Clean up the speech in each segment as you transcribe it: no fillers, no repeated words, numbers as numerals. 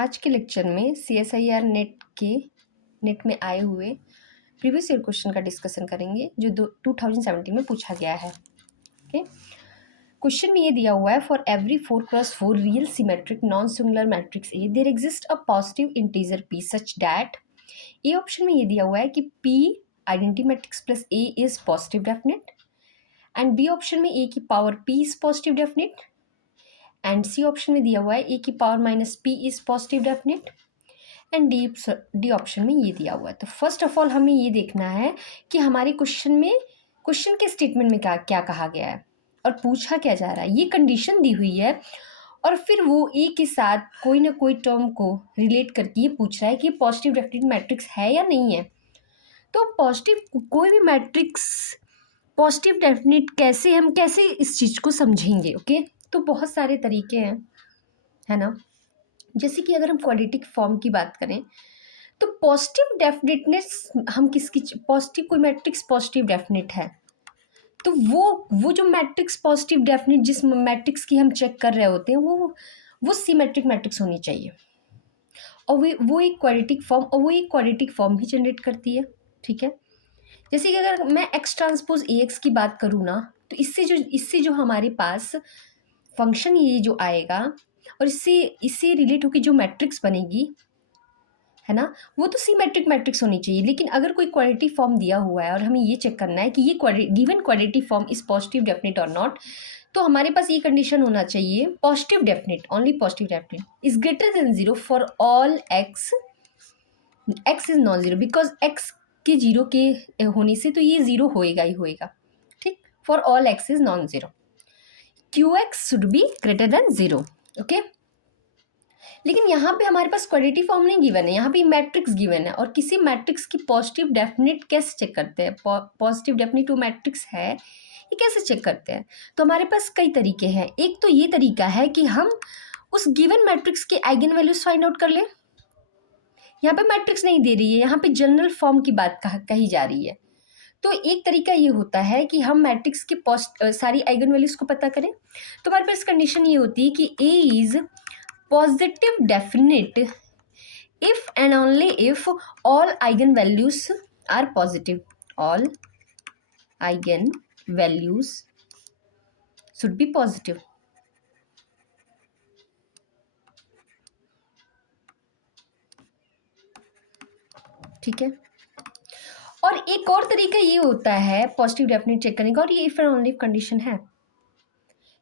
आज के लेक्चर में CSIR नेट में आए हुए प्रीवियस ईयर क्वेश्चन का डिस्कशन करेंगे जो 2017 में पूछा गया है। ओके, क्वेश्चन में ये दिया हुआ है, for every 4x4 real symmetric non singular matrix A there exist a positive integer p such that. A option में ये दिया हुआ है कि p identity matrix plus a is positive definite, and B option में a की power p is positive definite, and C option में दिया हुआ है a की power minus p is positive definite, and D option में ये दिया हुआ है। तो फर्स्ट ऑफ ऑल हमें ये देखना है कि हमारे क्वेश्चन के स्टेटमेंट में क्या क्या कहा गया है और पूछा क्या जा रहा है। ये कंडीशन दी हुई है और फिर वो ए के साथ कोई ना कोई टर्म को रिलेट करके ये पूछ रहा है कि पॉजिटिव डेफिनेट मैट्रिक्स है या नहीं है। तो पॉजिटिव कोई भी मैट्रिक्स पॉजिटिव डेफिनेट कैसे इस चीज़ को समझेंगे। ओके, तो बहुत सारे तरीके हैं, है ना। जैसे कि अगर हम क्वाड्रेटिक फॉर्म की बात करें तो पॉजिटिव डेफिनेटनेस हम किसकी, पॉजिटिव कोई मैट्रिक्स पॉजिटिव डेफिनेट है तो वो जो मैट्रिक्स पॉजिटिव डेफिनेट जिस मैट्रिक्स की हम चेक कर रहे होते हैं वो सिमेट्रिक मैट्रिक्स होनी चाहिए और वो एक क्वाड्रेटिक फॉर्म भी जनरेट करती है। ठीक है, जैसे कि अगर मैं एक्स ट्रांसपोज ए एक्स की बात करूँ ना, तो इससे जो हमारे पास फंक्शन ये जो आएगा और इससे रिलेट होकर जो मैट्रिक्स बनेगी, है ना, वो तो सिमेट्रिक मैट्रिक्स होनी चाहिए। लेकिन अगर कोई क्वाड्रेटिक फॉर्म दिया हुआ है और हमें ये चेक करना है कि ये given quadratic form is positive definite और नॉट, तो हमारे पास ये कंडीशन होना चाहिए positive definite, only positive definite is greater than 0 for all x is non zero, because x के जीरो के होने से तो ये जीरो होएगा ही होएगा। ठीक, for all x is non zero, Q x should be greater than 0। Okay, लेकिन यहाँ पे हमारे पास क्वाड्रेटिक फॉर्म नहीं गिवन है, यहाँ पे मैट्रिक्स गिवन है। और किसी मैट्रिक्स की पॉजिटिव डेफिनेट कैसे चेक करते हैं, पॉजिटिव डेफिनेट वो मैट्रिक्स है ये कैसे चेक करते हैं। तो हमारे पास कई तरीके हैं। एक तो ये तरीका है कि हम उस गिवन मैट्रिक्स के आइगन वैल्यूज फाइंड आउट कर लें। यहाँ पे मैट्रिक्स नहीं दे रही है, यहाँ पे जनरल फॉर्म की बात कही जा रही है। तो एक तरीका ये होता है कि हम मैट्रिक्स के सारी आइगन वैल्यूज को पता करें। तो हमारे पास कंडीशन ये होती है कि A is positive definite if and only if all eigenvalues are positive. All eigenvalues should be positive. ठीक है, और एक और तरीका ये होता है पॉजिटिव डेफिनेट चेक करने का, और ये इफ एंड ओनली कंडीशन है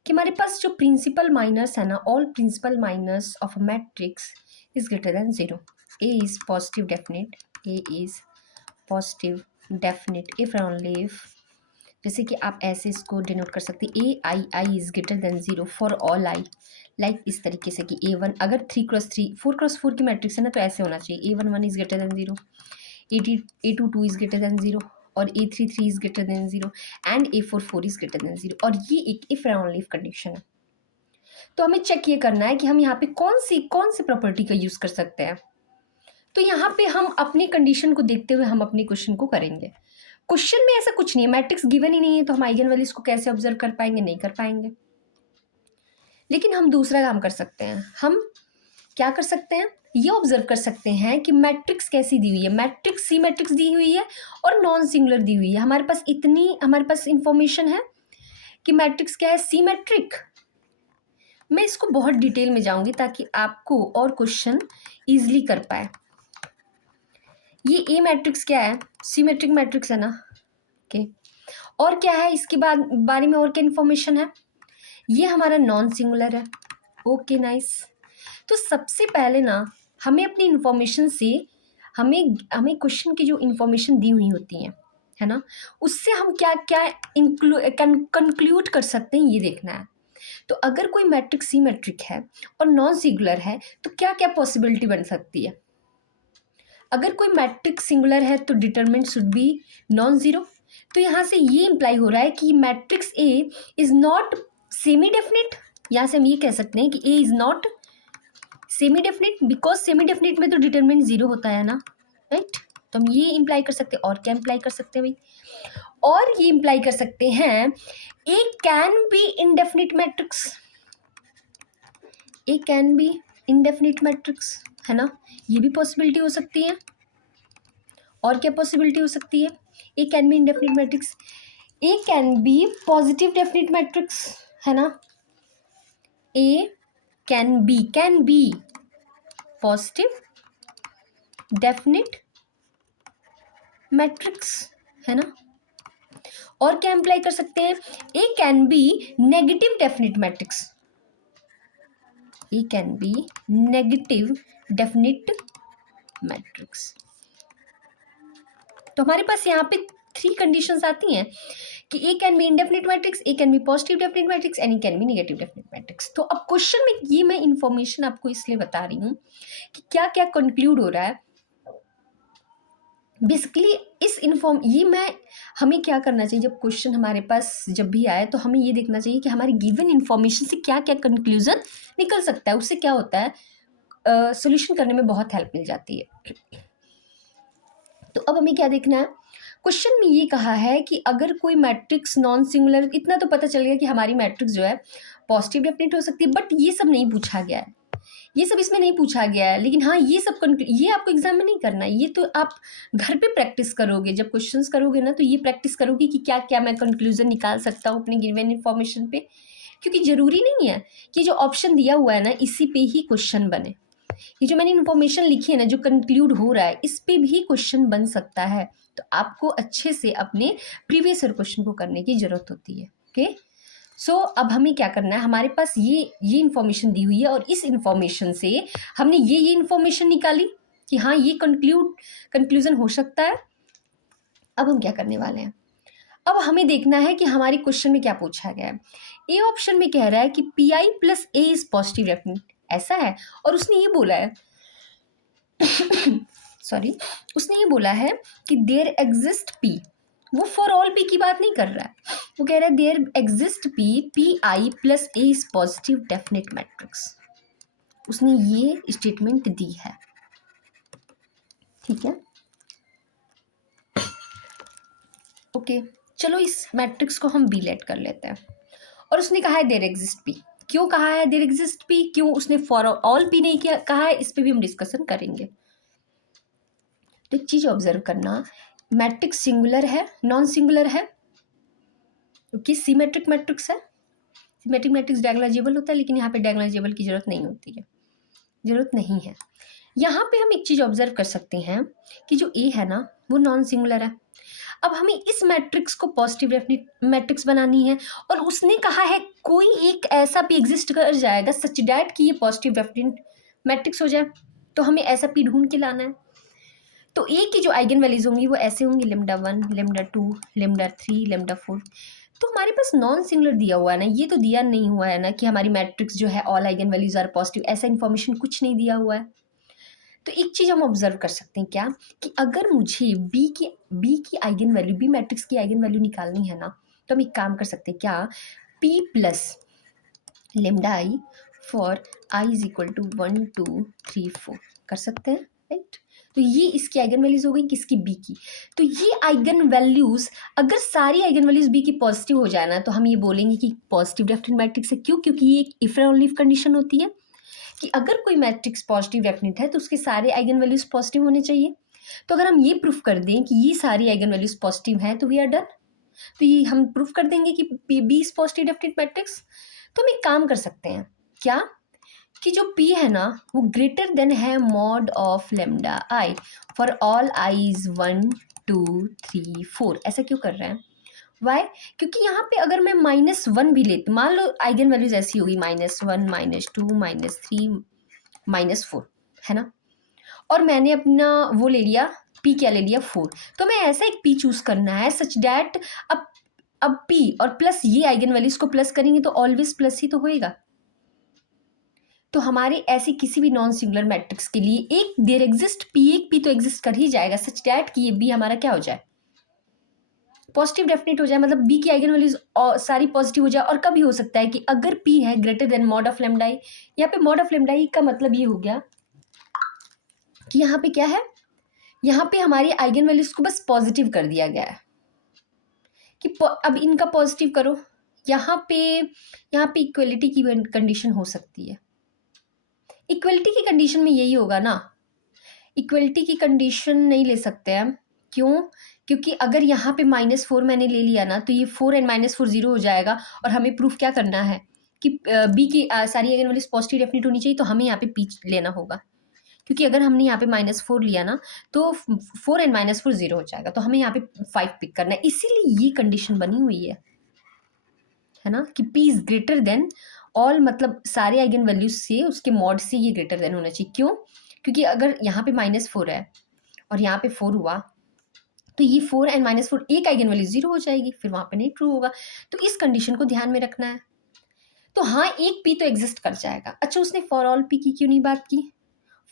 कि हमारे पास जो प्रिंसिपल माइनस है ना, all principal minus of a matrix is greater than 0। A is positive definite, A is positive definite if and only if, जैसे कि आप ऐसे इसको डिनोट कर सकते हैं, A I is greater than 0 for all I. Like इस तरीके से कि A1 अगर 3x3 4x4 की मैट्रिक्स है ना, तो ऐसे होना चाहिए A11 is greater than 0, A22 is greater than 0, और A33 is greater than 0, and A44 is greater than 0। और ये एक if and only if condition है। तो हमें चेक ये करना है कि हम यहाँ पे कौन सी प्रॉपर्टी का यूज कर सकते हैं। तो यहाँ पे हम अपनी कंडीशन को देखते हुए हम अपने क्वेश्चन को करेंगे। क्वेश्चन में ऐसा कुछ नहीं है, मैट्रिक्स गिवन ही नहीं है, तो हम आइगन वैल्यूज को कैसे ऑब्जर्व कर पाएंगे, नहीं कर पाएंगे। लेकिन हम दूसरा काम कर सकते हैं। हम क्या कर सकते हैं, ये ऑब्जर्व कर सकते हैं कि मैट्रिक्स कैसी दी हुई है। मैट्रिक्स सी मैट्रिक्स दी हुई है और नॉन सिंगुलर दी हुई है। हमारे पास इंफॉर्मेशन है कि मैट्रिक्स क्या है, सिमेट्रिक। मैं इसको बहुत डिटेल में जाऊंगी ताकि आपको और क्वेश्चन इजीली कर पाए। ये ए मैट्रिक्स क्या है, सिमेट्रिक मैट्रिक्स है ना। ओके, और क्या है इसके बारे में और क्या इन्फॉर्मेशन है, ये हमारा नॉन सिंगुलर है। Okay nice. तो सबसे पहले ना हमें अपनी इन्फॉर्मेशन से हमें क्वेश्चन की जो इन्फॉर्मेशन दी हुई होती है ना, उससे हम क्या क्या कंक्लूड कर सकते हैं ये देखना है। तो अगर कोई मैट्रिक्स सिमेट्रिक है और नॉन सिंगुलर है तो क्या क्या पॉसिबिलिटी बन सकती है। अगर कोई मैट्रिक्स सिंगुलर है तो determinant should be non zero. तो यहाँ से ये इम्प्लाई हो रहा है कि matrix A is not semi definite. यहाँ से हम ये कह सकते हैं कि A is not semi definite, because semi definite में तो डिटरमिनेंट जीरो होता है ना, राइट। तो हम ये इम्प्लाई कर सकते हैं। और क्या इम्प्लाई कर सकते हैं भाई, और ये इम्प्लाई कर सकते हैं A can be indefinite matrix, A can be indefinite matrix, है ना, ये भी पॉसिबिलिटी हो सकती है। और क्या पॉसिबिलिटी हो सकती है? A can be indefinite matrix, A can be positive definite matrix, है ना, A can be positive definite matrix, है ना। और क्या अप्लाई कर सकते हैं? A can be negative definite matrix, A can be negative definite matrix. तो हमारे पास यहाँ पे 3 कंडीशंस आती हैं कि A can be indefinite matrix, A can be positive definite matrix and A can be negative definite matrix. तो अब question में ये मैं इंफॉर्मेशन आपको इसलिए बता रही हूँ कि क्या क्या कंक्लूड हो रहा है बेसिकली इस हमें क्या करना चाहिए जब क्वेश्चन हमारे पास जब भी आए, तो हमें ये देखना चाहिए कि हमारी गिवन इन्फॉर्मेशन से क्या क्या कंक्लूजन निकल सकता है। उससे क्या होता है, सॉल्यूशन करने में बहुत हेल्प मिल जाती है। तो अब हमें क्या देखना है, क्वेश्चन में ये कहा है कि अगर कोई मैट्रिक्स नॉन सिंगुलर, इतना तो पता चल गया कि हमारी मैट्रिक्स जो है पॉजिटिव डेफिनेट हो सकती है, बट ये सब नहीं पूछा गया है, ये सब इसमें नहीं पूछा गया है। लेकिन हाँ, ये आपको एग्जाम में नहीं करना है, ये तो आप घर पे प्रैक्टिस करोगे। जब क्वेश्चंस करोगे ना, तो ये प्रैक्टिस करोगे कि क्या क्या मैं कंक्लूजन निकाल सकता हूँ अपने गिवन इन्फॉर्मेशन पे। क्योंकि ज़रूरी नहीं है कि जो ऑप्शन दिया हुआ है ना इसी पे ही क्वेश्चन बने। ये जो मैंने इन्फॉर्मेशन लिखी है ना, जो कंक्लूड हो रहा है, इस पे भी क्वेश्चन बन सकता है। तो आपको अच्छे से अपने प्रीवियस ईयर क्वेश्चन को करने की ज़रूरत होती है। ओके, सो अब हमें क्या करना है, हमारे पास ये इन्फॉर्मेशन दी हुई है और इस इन्फॉर्मेशन से हमने ये इन्फॉर्मेशन निकाली कि हाँ ये कंक्लूजन हो सकता है। अब हम क्या करने वाले हैं, अब हमें देखना है कि हमारे क्वेश्चन में क्या पूछा गया है। ए ऑप्शन में कह रहा है कि P I plus A is positive definite, ऐसा है। और उसने ये बोला है सॉरी, उसने ये बोला है कि देयर एग्जिस्ट पी, वो फॉर ऑल पी की बात नहीं कर रहा है, वो कह रहा है there exist P I plus A is positive definite matrix. उसने ये स्टेटमेंट दी है, ठीक है। ओके, चलो इस मैट्रिक्स को हम बी लेट कर लेते हैं। और उसने कहा है देयर एग्जिस्ट पी, क्यों कहा है देयर एग्जिस्ट पी, क्यों उसने फॉर ऑल पी नहीं किया कहा है, इस पे भी हम डिस्कशन करेंगे। तो एक चीज ऑब्जर्व करना, मैट्रिक्स सिंगुलर है नॉन सिंगुलर है, क्योंकि सिमेट्रिक मैट्रिक्स है। सिमेट्रिक मैट्रिक्स डायगोनलाइजेबल होता है, लेकिन यहाँ पे डायगोनलाइजेबल की जरूरत नहीं होती है, जरूरत नहीं है। यहाँ पे हम एक चीज ऑब्जर्व कर सकते हैं कि जो ए है ना वो नॉन सिंगुलर है। अब हमें इस मैट्रिक्स को पॉजिटिव डेफिनिट मैट्रिक्स बनानी है, और उसने कहा है कोई एक ऐसा पी एग्जिस्ट कर जाएगा सच डैट कि ये पॉजिटिव डेफिनिट मैट्रिक्स हो जाए। तो हमें ऐसा पी ढूंढ के लाना है। तो ए की जो आइगन वैल्यूज होंगी वो ऐसे होंगी, λ1, λ2, λ3, λ4। तो हमारे पास नॉन सिंगुलर दिया हुआ है ना, ये तो दिया नहीं हुआ है ना कि हमारी मैट्रिक्स जो है all eigen values are positive, ऐसा इन्फॉर्मेशन कुछ नहीं दिया हुआ है। तो एक चीज हम ऑब्जर्व कर सकते हैं क्या, कि अगर मुझे बी की आइगन वैल्यू, बी मैट्रिक्स की आइगन वैल्यू निकालनी है ना, तो हम एक काम कर सकते हैं क्या, P plus lambda I for I is equal to 1 2 3 4 कर सकते हैं, राइट। तो ये इसकी आइगन वैल्यूज हो गई, किसकी, बी की। तो ये आइगन वैल्यूज, अगर सारी आइगन वैल्यूज बी की पॉजिटिव हो जाए ना, तो हम ये बोलेंगे कि पॉजिटिव डेफिनेट मैट्रिक्स है। क्यों? क्योंकि ये एक if and only if condition होती है कि अगर कोई मैट्रिक्स पॉजिटिव डेफिनेट है तो उसके सारे आइगन वैल्यूज पॉजिटिव होने चाहिए। तो अगर हम ये प्रूफ कर दें कि ये सारी आइगन वैल्यूज पॉजिटिव हैं, तो वी आर डन। तो ये हम प्रूफ कर देंगे कि B is positive definite matrix. तो हम एक काम कर सकते हैं क्या, कि जो P है ना वो ग्रेटर देन है mod of lambda I for all eyes 1 2 3 4। ऐसा क्यों कर रहे हैं, वाई, क्योंकि यहाँ पे अगर मैं -1 भी लेती, मान लो आइगन वैल्यूज ऐसी होगी -1 -2 -3 -4, है ना, और मैंने अपना वो ले लिया P, क्या ले लिया 4। तो मैं ऐसा एक P चूज करना है सच डैट अब P और प्लस ये आइगन वैल्यूज को प्लस करेंगे तो ऑलवेज प्लस ही तो होएगा। तो हमारे ऐसी किसी भी नॉन सिंगुलर मैट्रिक्स के लिए एक देयर एग्जिस्ट पी, एक पी तो एग्जिस्ट कर ही जाएगा सच डैट कि ये बी हमारा क्या हो जाए, पॉजिटिव डेफिनेट हो जाए, मतलब बी की आइगन वैल्यूज सारी पॉजिटिव हो जाए। और कभी हो सकता है कि अगर पी है greater than mod of lambda I, यहाँ पे मॉड ऑफ लेमडा आई का मतलब ये हो गया कि यहाँ पे क्या है, यहाँ पे हमारी आइगन वैल्यूज को बस पॉजिटिव कर दिया गया है कि अब इनका पॉजिटिव करो। यहाँ पे इक्वलिटी की कंडीशन हो सकती है इक्वलिटी की कंडीशन में यही होगा ना, इक्वलिटी की कंडीशन नहीं ले सकते हम। क्यों? क्योंकि अगर यहाँ पे -4 मैंने ले लिया ना, तो ये 4 एंड -4 0 हो जाएगा, और हमें प्रूफ क्या करना है कि बी की सारी आइगन वैल्यूज पॉजिटिव डेफिनेट होनी चाहिए, तो हमें यहाँ पे पी लेना होगा। क्योंकि अगर हमने यहाँ पे -4 लिया ना, तो 4 एंड -4 0 हो जाएगा, तो हमें यहाँ पे 5 पिक करना है, इसीलिए ये कंडीशन बनी हुई है ना, कि P is greater then all, मतलब सारे आइगन वैल्यूज से उसके मॉड से ये ग्रेटर देन होना चाहिए। क्यों? क्योंकि अगर यहाँ पे -4 है और यहाँ पे 4 हुआ, तो ये 4 एंड -4 एक आइगन वैल्यू 0 हो जाएगी, फिर वहाँ पे नहीं ट्रू होगा। तो इस कंडीशन को ध्यान में रखना है। तो हाँ, एक P तो एग्जिस्ट कर जाएगा। अच्छा, उसने फॉर ऑल P की क्यों नहीं बात की?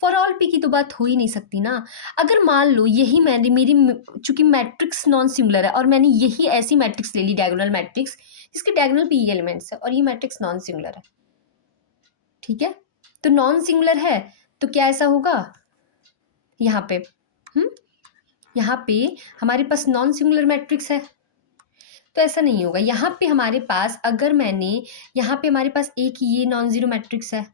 फॉर ऑल P की तो बात हो ही नहीं सकती ना। अगर मान लो यही मैंने मेरी चूंकि मैट्रिक्स नॉन सिंगुलर है, और मैंने यही ऐसी मैट्रिक्स ले ली, डायगोनल मैट्रिक्स, जिसके डायगोनल P एलिमेंट्स है, और ये मैट्रिक्स नॉन सिंगुलर है, ठीक है? तो नॉन सिंगुलर है, तो क्या ऐसा होगा यहाँ पे? यहाँ पे हमारे पास नॉन सिंगुलर मैट्रिक्स है, तो ऐसा नहीं होगा। यहाँ पे हमारे पास, अगर मैंने यहाँ पे हमारे पास एक ये नॉन जीरो मैट्रिक्स है,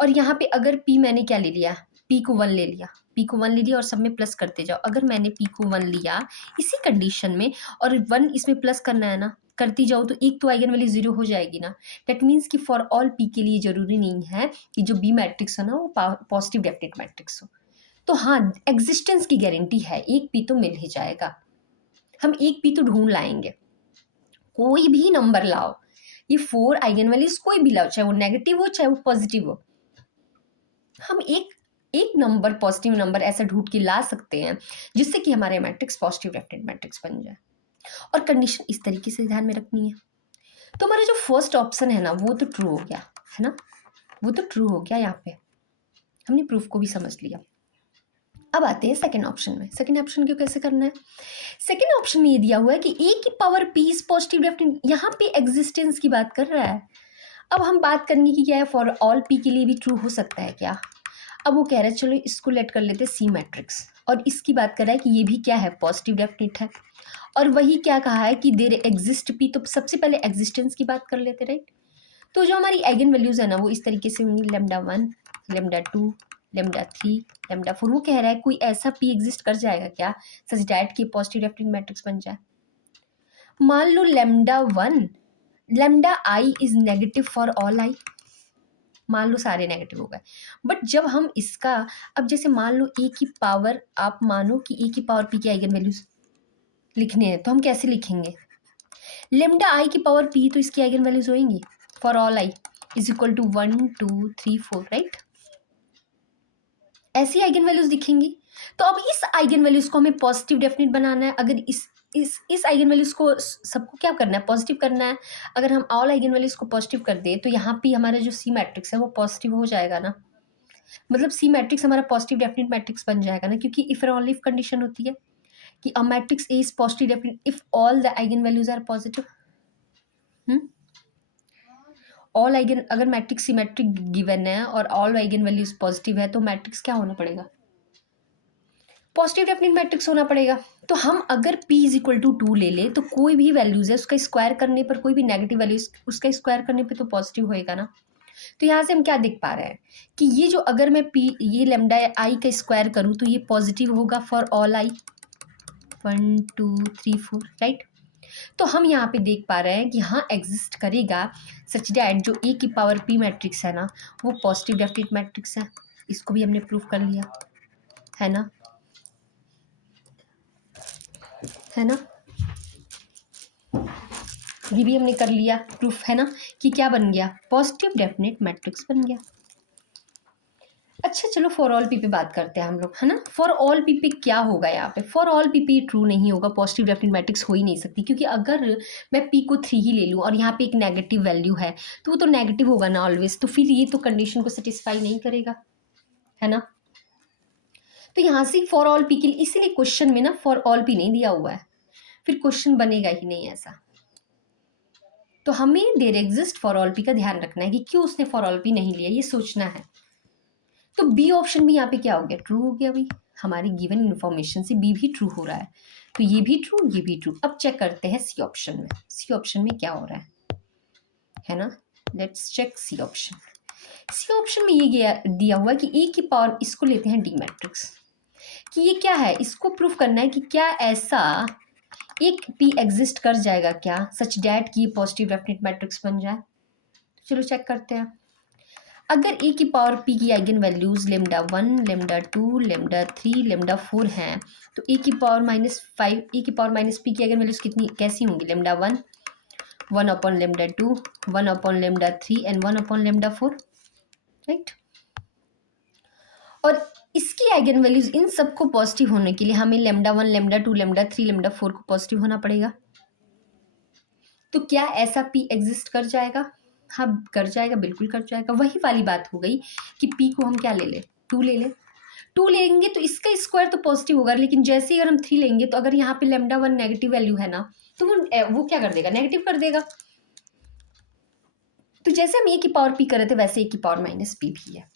और यहाँ पे अगर P मैंने क्या ले लिया, P को 1 ले लिया, P को 1 ले लिया, और सब में प्लस करते जाओ। अगर मैंने P को 1 लिया इसी कंडीशन में, और 1 इसमें प्लस करना है ना, करती जाओ, तो एक तो आइगन वैल्यू 0 हो जाएगी ना। दैट मीन्स कि फॉर ऑल P के लिए जरूरी नहीं है कि जो B मैट्रिक्स हो ना, वो पॉजिटिव डेफिनेट मैट्रिक्स हो। तो हाँ, एग्जिस्टेंस की गारंटी है, एक P तो मिल ही जाएगा। हम एक P तो ढूंढ लाएंगे, कोई भी नंबर लाओ, ये 4 आइगन वैल्यूज कोई भी लाओ, चाहे वो नेगेटिव हो चाहे वो पॉजिटिव हो, हम एक नंबर, पॉजिटिव नंबर ऐसा ढूंढ के ला सकते हैं जिससे कि हमारे मैट्रिक्स पॉजिटिव डेफिनेट मैट्रिक्स बन जाए। और कंडीशन इस तरीके से ध्यान में रखनी है। तो हमारा जो फर्स्ट ऑप्शन है ना, वो तो ट्रू हो गया है ना, वो तो ट्रू हो गया। यहाँ पे हमने प्रूफ को भी समझ लिया। अब आते हैं सेकंड ऑप्शन में। सेकंड ऑप्शन को कैसे करना है? सेकंड ऑप्शन में ये दिया हुआ है कि ए की power P is positive definite, यहाँ पे एग्जिस्टेंस की बात कर रहा है। अब हम बात करेंगे कि क्या है, फॉर ऑल P के लिए भी ट्रू हो सकता है क्या? अब वो कह रहा है, चलो इसको लेट कर लेते सी मैट्रिक्स, और इसकी बात कर रहा है कि ये भी क्या है, पॉजिटिव डेफिनेट है। और वही क्या कहा है कि देयर एग्जिस्ट P, तो सबसे पहले एग्जिस्टेंस की बात कर लेते, राइट? तो जो हमारी आइगन वैल्यूज है ना, वो इस तरीके से होंगी, λ1, λ2, λ3, λ4। वो कह रहा है कोई ऐसा P एग्जिस्ट कर जाएगा क्या सच डैट कि पॉजिटिव डेफिनेट मैट्रिक्स बन जाए? मान लो λ1, λi is negative for all i, मान लो सारे नेगेटिव हो गए। बट जब हम इसका, अब जैसे मान लो ए की पावर, आप मानो कि ए की पावर P की आइगन वैल्यूज लिखने हैं, तो हम कैसे लिखेंगे? लेमडा आई की पावर P, तो इसकी आइगन वैल्यूज होंगी for all i is equal to 1 2 3 4, right? ऐसी आइगन वैल्यूज दिखेंगी। तो अब इस आइगन वैल्यूज को हमें पॉजिटिव डेफिनेट बनाना है। अगर इस आइगन वैल्यूज को सबको क्या करना है, पॉजिटिव करना है। अगर हम ऑल आइगन वैल्यूज को पॉजिटिव कर दे, तो यहाँ पे हमारा जो सी मैट्रिक्स है वो पॉजिटिव हो जाएगा ना, मतलब सी मैट्रिक्स हमारा पॉजिटिव डेफिनेट मैट्रिक्स बन जाएगा ना, क्योंकि if and only if condition होती है कि a matrix A is positive definite if all the eigen values are positive. All eigen, अगर मैट्रिक्स सिमेट्रिक गिवन है और ऑल आइगन वैल्यूज पॉजिटिव है, तो मैट्रिक्स क्या होना पड़ेगा, पॉजिटिव डेफिनेट मैट्रिक्स होना पड़ेगा। तो हम अगर P इज इक्वल टू 2 ले ले, तो कोई भी वैल्यूज है उसका स्क्वायर करने पर, कोई भी नेगेटिव वैल्यूज उसका स्क्वायर करने पे तो पॉजिटिव होएगा ना। तो यहाँ से हम क्या देख पा रहे हैं कि ये जो, अगर मैं P ये लेमडा आई का स्क्वायर करूँ, तो ये पॉजिटिव होगा फॉर ऑल i 1 2 3 4, राइट? तो हम यहाँ पे देख पा रहे हैं कि हाँ एग्जिस्ट करेगा सच डैट जो ए की पावर P मैट्रिक्स है ना, वो पॉजिटिव डेफिनेट मैट्रिक्स है। इसको भी हमने प्रूफ कर लिया है ना, है ना, ये भी हमने कर लिया प्रूफ, है ना, कि क्या बन गया, पॉजिटिव डेफिनेट मैट्रिक्स बन गया। अच्छा चलो फॉर ऑल P पे बात करते हैं हम लोग, है ना। फॉर ऑल P पे क्या होगा, यहाँ पे फॉर ऑल P पे ट्रू नहीं होगा, पॉजिटिव डेफिनेट मैट्रिक्स हो ही नहीं सकती, क्योंकि अगर मैं P को 3 ही ले लूँ और यहाँ पे एक नेगेटिव वैल्यू है, तो वो तो नेगेटिव होगा ना ऑलवेज, तो फिर ये तो कंडीशन को सेटिस्फाई नहीं करेगा, है ना। तो यहाँ से फॉर ऑल P के लिए, इसीलिए क्वेश्चन में ना फॉर ऑल P नहीं दिया हुआ है, फिर क्वेश्चन बनेगा ही नहीं ऐसा। तो हमें there exist for all P का ध्यान रखना है कि क्यों उसने फॉर ऑल P नहीं लिया, ये सोचना है। तो बी ऑप्शन भी यहाँ पे क्या हो गया, ट्रू हो गया। भाई हमारी गिवन इन्फॉर्मेशन से बी भी ट्रू हो रहा है, तो ये भी ट्रू, ये भी ट्रू। अब चेक करते हैं सी ऑप्शन में, सी ऑप्शन में क्या हो रहा है ना। Let's check C option. C option में ये दिया हुआ है कि ए की पावर, इसको लेते हैं डी मैट्रिक्स, कि ये क्या है, इसको प्रूफ करना है कि क्या ऐसा एक पी एग्जिस्ट कर जाएगा क्या सच डैट कि ये पॉजिटिव डेफिनेट मैट्रिक्स बन जाए। चलो चेक करते हैं। अगर ए की पावर पी की eigen values lambda 1, lambda 2, lambda 3, lambda 4 हैं, तो ए की पावर -5, ए की पावर -p की आइगन वैल्यूज कितनी कैसी होंगी, lambda 1, 1 upon lambda 2, 1 upon lambda 3 and 1 upon lambda 4, right. और इसकी आइगन वैल्यूज इन सबको पॉजिटिव होने के लिए हमें लेमडा 1, लेमडा 2, लेमडा 3, लेमडा 4 को पॉजिटिव होना पड़ेगा। तो क्या ऐसा पी एग्जिस्ट कर जाएगा? हाँ कर जाएगा, बिल्कुल कर जाएगा। वही वाली बात हो गई कि पी को हम क्या ले लें, 2 ले लें। 2 लेंगे तो इसका स्क्वायर तो पॉजिटिव होगा, लेकिन जैसे ही अगर हम 3 लेंगे तो अगर यहाँ पे लेमडा 1 नेगेटिव वैल्यू है ना, तो वो क्या कर देगा, नेगेटिव कर देगा। तो जैसे हम ए की पावर पी कर रहे थे वैसे ए की पावर -p भी है।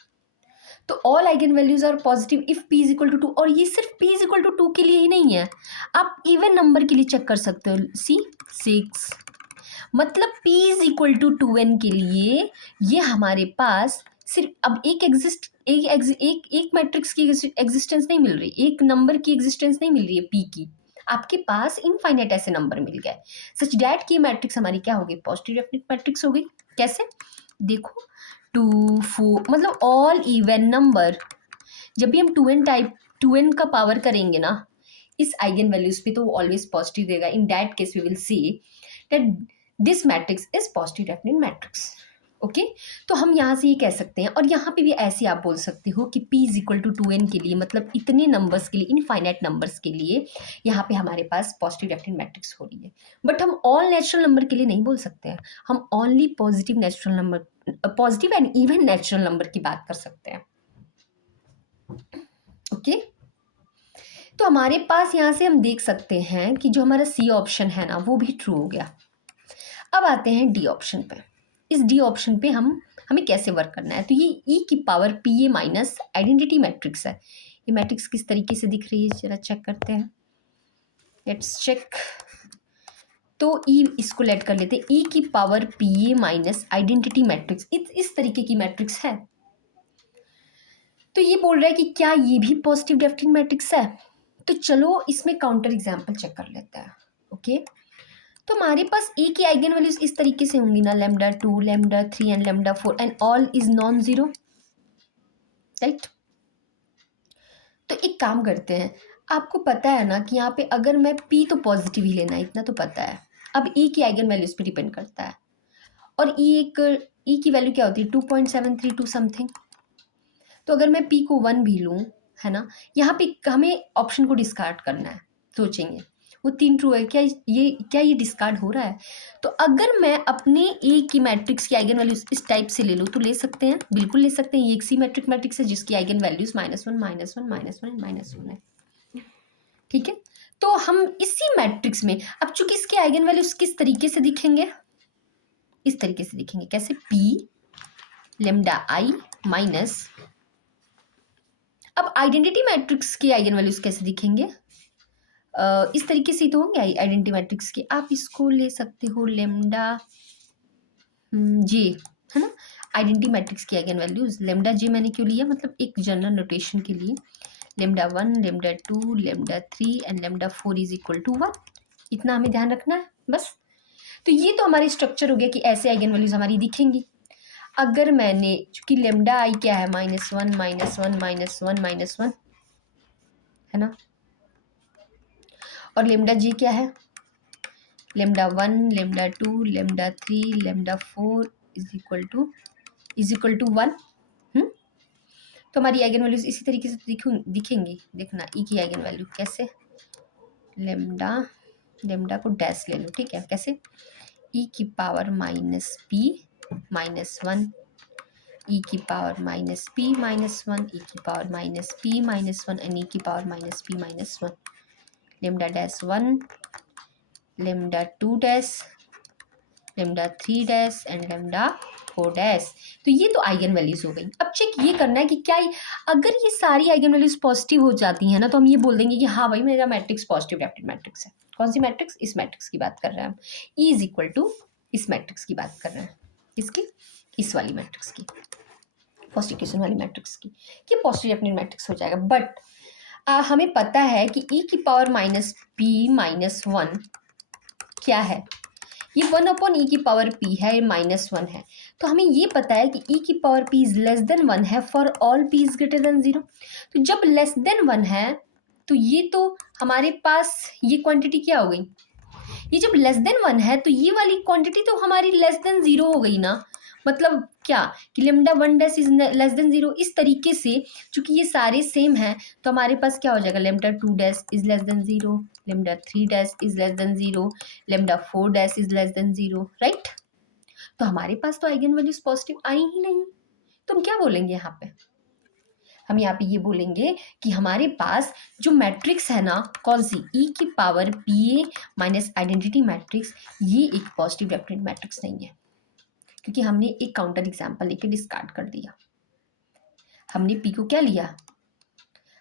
तो all eigen values are positive if p is equal to 2। और ये सिर्फ p इज इक्वल टू 2 के लिए ही नहीं है, आप इवन नंबर के लिए चेक कर सकते हो। सी 6, मतलब p is equal to 2n के लिए ये हमारे पास सिर्फ अब एक मैट्रिक्स की एग्जिस्टेंस नहीं मिल रही, एक नंबर की एग्जिस्टेंस नहीं मिल रही है p की, आपके पास इनफाइनाइट ऐसे नंबर मिल गए सच डैट की मैट्रिक्स हमारी क्या होगी, पॉजिटिव डेफिनेट मैट्रिक्स हो गई। कैसे देखो, 2, 4 मतलब ऑल इवन नंबर। जब भी हम 2n का पावर करेंगे ना इस आइगन वैल्यूज पे तो वो ऑलवेज पॉजिटिव देगा। In that case we will see that this matrix is positive definite matrix. Okay, तो हम यहाँ से ये कह सकते हैं, और यहाँ पे भी ऐसे आप बोल सकते हो कि p is equal to 2n के लिए, मतलब इतने नंबर्स के लिए, इनफाइनाइट नंबर्स के लिए यहाँ पे हमारे पास पॉजिटिव डेफिनेट मैट्रिक्स हो रही है। बट हम ऑल नेचुरल नंबर के लिए नहीं बोल सकते हैं, हम only positive natural number, positive and even natural number की बात कर सकते हैं। ओके, तो हमारे पास यहाँ से हम देख सकते हैं कि जो हमारा सी ऑप्शन है ना वो भी ट्रू हो गया। अब आते हैं डी ऑप्शन पे। इस डी ऑप्शन पे हमें कैसे वर्क करना है, तो ये ई की power P A minus identity matrix है। ये मैट्रिक्स किस तरीके से दिख रही है जरा चेक करते हैं, लेट्स चेक। तो ई इसको लेट कर लेते हैं, ई की power P A minus identity matrix इस तरीके की मैट्रिक्स है। तो ये बोल रहा है कि क्या ये भी पॉजिटिव डेफिनेट मैट्रिक्स है। तो चलो इसमें काउंटर एग्जाम्पल चेक कर लेते हैं। ओके, तो हमारे पास ए की आइगन वैल्यूज इस तरीके से होंगी ना, lambda 2, lambda 3 and lambda 4 and all is non zero, right. तो एक काम करते हैं, आपको पता है ना कि यहाँ पे अगर मैं p तो पॉजिटिव ही लेना है, इतना तो पता है। अब e की आइगन वैल्यूज पे डिपेंड करता है, और e की वैल्यू क्या होती है 2.732 समथिंग। तो अगर मैं p को 1 भी लूँ, है ना, यहाँ पे हमें ऑप्शन को डिस्कार्ड करना है। सोचेंगे वो 3 ट्रू है, क्या ये डिस्कार्ड हो रहा है। तो अगर मैं अपने ए की मैट्रिक्स की आइगन वैल्यूज इस टाइप से ले लूँ तो ले सकते हैं, बिल्कुल ले सकते हैं। ये एक सी मैट्रिक्स है जिसकी आइगन वैल्यूज -1, -1 एंड -1 है, ठीक है। तो हम इसी मैट्रिक्स में, अब चूंकि इसके आइगन वैल्यूज किस तरीके से दिखेंगे, इस तरीके से दिखेंगे। कैसे, p लेमडा i माइनस, अब आइडेंटिटी मैट्रिक्स की आइगन वैल्यूज कैसे दिखेंगे, इस तरीके से तो होंगे आइडेंटिटी मैट्रिक्स की। आप इसको ले सकते हो लेमडा जे, है ना। आइडेंटिटी मैट्रिक्स की आइगन वैल्यूज लेमडा जे मैंने क्यों लिया, मतलब एक जनरल नोटेशन के लिए, lambda 1, lambda 2, lambda 3 and lambda 4 is equal to 1, इतना हमें ध्यान रखना है बस। तो ये तो हमारी स्ट्रक्चर हो गया कि ऐसे आइगन वैल्यूज हमारी दिखेंगी। अगर मैंने, चूंकि लेमडा आई क्या है, -1 -1 -1 है ना, और लेमडा जी क्या है, lambda 1, lambda 2, lambda 3, lambda 4 is equal to 1। तो हमारी आइगन वैल्यूज इसी तरीके से दिखेंगी। देखना ई की आइगन वैल्यू कैसे, लेमडा को डैश ले लो, ठीक है। कैसे, ई की पावर -p -1, ई की पावर -p -1, ई की पावर -p -1 एंड ई की power -p -1, lambda dash 1, lambda 2 dash, lambda 3 dash and lambda 4 dash. तो ये तो आइगन वैल्यूज हो गई। अब चेक ये करना है कि क्या अगर ये सारी आइगन वैल्यूज पॉजिटिव हो जाती हैं ना, तो हम ये बोल देंगे कि हाँ भाई मेरा मैट्रिक्स पॉजिटिव डेफिनेट मैट्रिक्स है। कौन सी मैट्रिक्स, इस मैट्रिक्स की बात कर रहे हैं हम। ई इज इक्वल टू इस मैट्रिक्स की बात कर रहे हैं, किसकी, इस वाली मैट्रिक्स की। पॉजिटिव इक्वेशन वाली मैट्रिक्स की कि पॉजिटिव डेफिनेट मैट्रिक्स हो जाएगा। बट हमें पता है कि e की power minus P minus one क्या है, ये 1/e की पावर p है, ये -1 है। तो हमें ये पता है कि e की power p is less than 1 है for all p is greater than 0। तो जब लेस देन 1 है तो ये तो हमारे पास ये क्वांटिटी क्या हो गई, ये जब लेस देन 1 है तो ये वाली क्वांटिटी तो हमारी लेस देन 0 हो गई ना। मतलब क्या कि lambda 1 dash is less than 0। इस तरीके से चूंकि ये सारे सेम हैं तो हमारे पास क्या हो जाएगा, lambda 2 dash is less than 0, lambda 3 dash is less than 0, lambda 4 dash is less than 0, right. तो हमारे पास तो आइगन वैल्यूज पॉजिटिव आई ही नहीं। तो हम क्या बोलेंगे यहाँ पे, हम यहाँ पे ये बोलेंगे कि हमारे पास जो मैट्रिक्स है ना, कौन सी, e की power pa minus identity matrix, ये एक पॉजिटिव डेफिनेट मैट्रिक्स नहीं है, क्योंकि हमने एक काउंटर एग्जांपल लेके डिस्कार्ड कर दिया। हमने p को क्या लिया,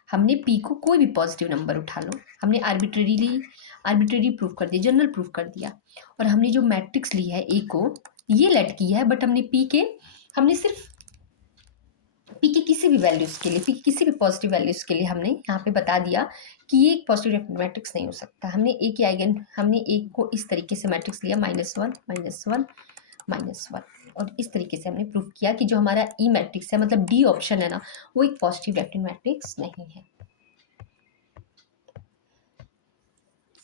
हमने p को कोई भी पॉजिटिव नंबर उठा लो, हमने आर्बिट्रेरी प्रूफ कर दिया, जनरल प्रूफ कर दिया। और हमने जो मैट्रिक्स ली है a को, ये लेट की है, बट हमने सिर्फ p की किसी भी वैल्यूज के लिए, p की किसी भी पॉजिटिव वैल्यूज के लिए हमने यहाँ पे बता दिया कि ये एक पॉजिटिव डेफिनेट मैट्रिक्स नहीं हो सकता। हमने a की आइगन, हमने a को इस तरीके से मैट्रिक्स लिया -1 -1 -1, और इस तरीके से हमने प्रूफ किया कि जो हमारा ई मैट्रिक्स है, मतलब डी ऑप्शन है ना, वो एक पॉजिटिव डेफिनेट मैट्रिक्स नहीं है।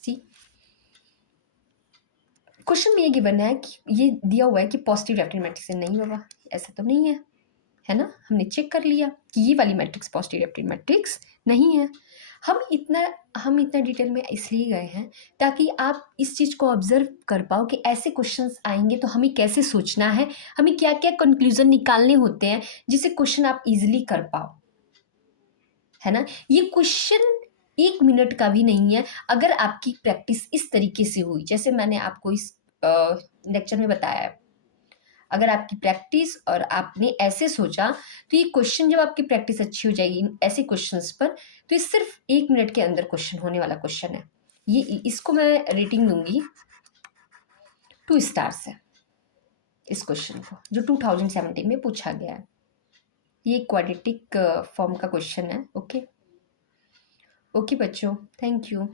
सी क्वेश्चन में ये गिवन है कि ये दिया हुआ है कि पॉजिटिव डेफिनेट मैट्रिक्स है। नहीं बाबा, ऐसा तो नहीं है ना, हमने चेक कर लिया कि ये वाली मैट्रिक्स पॉजिटिव डेफिनेट मैट्रिक्स नहीं है। हम इतना डिटेल में इसलिए गए हैं ताकि आप इस चीज़ को ऑब्जर्व कर पाओ कि ऐसे क्वेश्चंस आएंगे तो हमें कैसे सोचना है, हमें क्या क्या कंक्लूजन निकालने होते हैं जिससे क्वेश्चन आप इजीली कर पाओ, है ना। ये क्वेश्चन 1 मिनट का भी नहीं है अगर आपकी प्रैक्टिस इस तरीके से हुई, जैसे मैंने आपको इस लेक्चर में बताया है। अगर आपकी प्रैक्टिस और आपने ऐसे सोचा तो ये क्वेश्चन, जब आपकी प्रैक्टिस अच्छी हो जाएगी ऐसे क्वेश्चंस पर, तो ये सिर्फ 1 मिनट के अंदर क्वेश्चन होने वाला क्वेश्चन है। ये इसको मैं रेटिंग दूंगी 2 स्टार्स है, इस क्वेश्चन को जो 2017 में पूछा गया है। ये क्वाड्रेटिक फॉर्म का क्वेश्चन है। ओके बच्चों, थैंक यू।